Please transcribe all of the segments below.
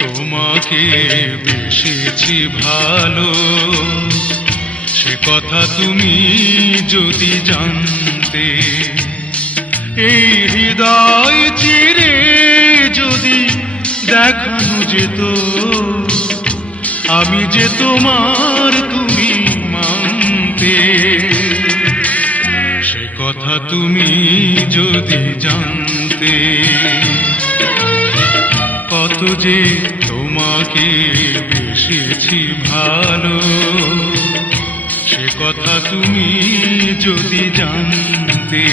তোমাকে বেসেছি ভালো, সে কথা তুমি যদি জানতে। এই হৃদয় চিরে যদি দেখানো যেত আমি যে তোমার তুমি মানতে, সে কথা তুমি যদি জানতে। কত যে তোমাকে বেসেছি ভালো, সে কথা তুমি যদি জানতে।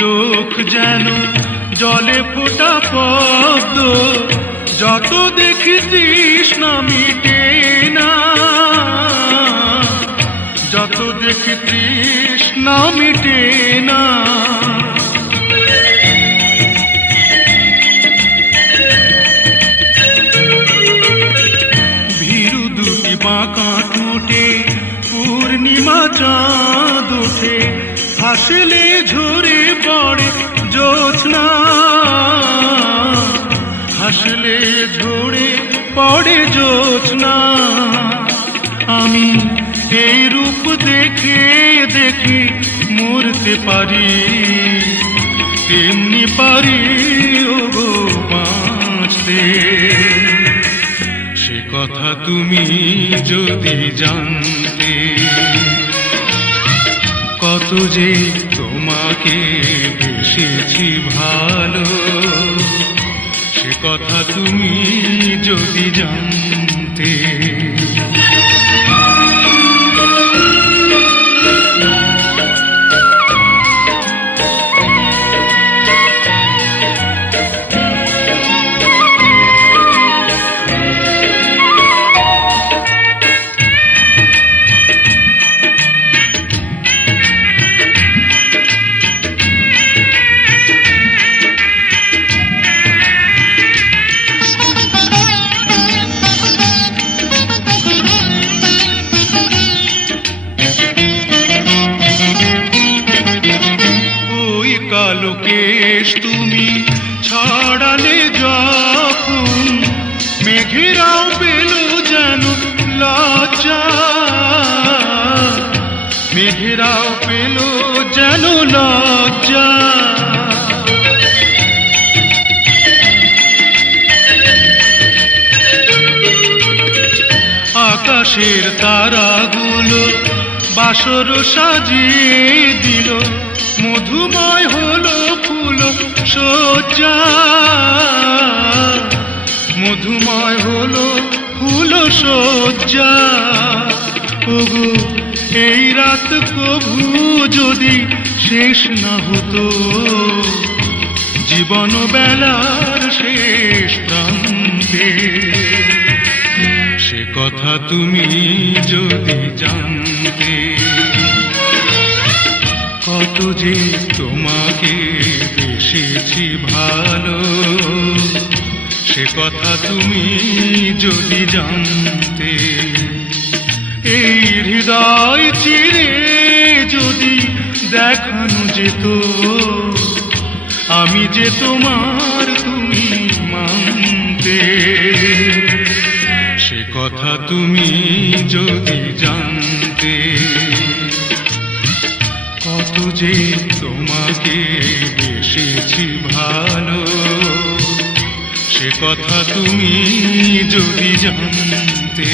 চোখ যেন জলে ফোটা পদ্ম, যত দেখি তৃষ্ণা মিটে না, যত দেখি তৃষ্ণা মিটে না। ভীরু দুটি বাঁকা টুটে পূর্ণিমা চাঁদ ওঠে, হাসলে ঝরে পড়ে জ্যোৎস্না, হাসলে ঝরে পড়ে জ্যোৎস্না। আমি এই রূপ দেখে দেখে মরতে পারি, তেমনি পারি ওগো বাঁচতে। সে কথা তুমি যদি জানতে। কত যে তোমাকে বেসেছি ভালো, সে কথা তুমি যদি জানতে। কালো কেশ তুমি ছড়ালে যখন, মেঘেরাও পেল যেন লজ্জা, মেঘেরাও পেল যেন লজ্জা। আকাশের তারাগুলো বাসর সাজিয়ে দিল, মধুময় হলো ফুল সজ্জা, মধুময় হলো ফুল সজ্জা। ওগো এই রাত কভু যদি শেষ না হতো, জীবন বেলার শেষ প্রান্তে, সে কথা তুমি যদি জানতে। কত যে তোমাকে বেসেছি ভালো, সে কথা তুমি যদি জানতে। এই হৃদয় চিরে যদি দেখানো যেত আমি যে তোমার তুমি মানতে, সে কথা তুমি যদি জানতে। কত যে তোমাকে বেসেছি ভালো, সে কথা তুমি যদি জানতে।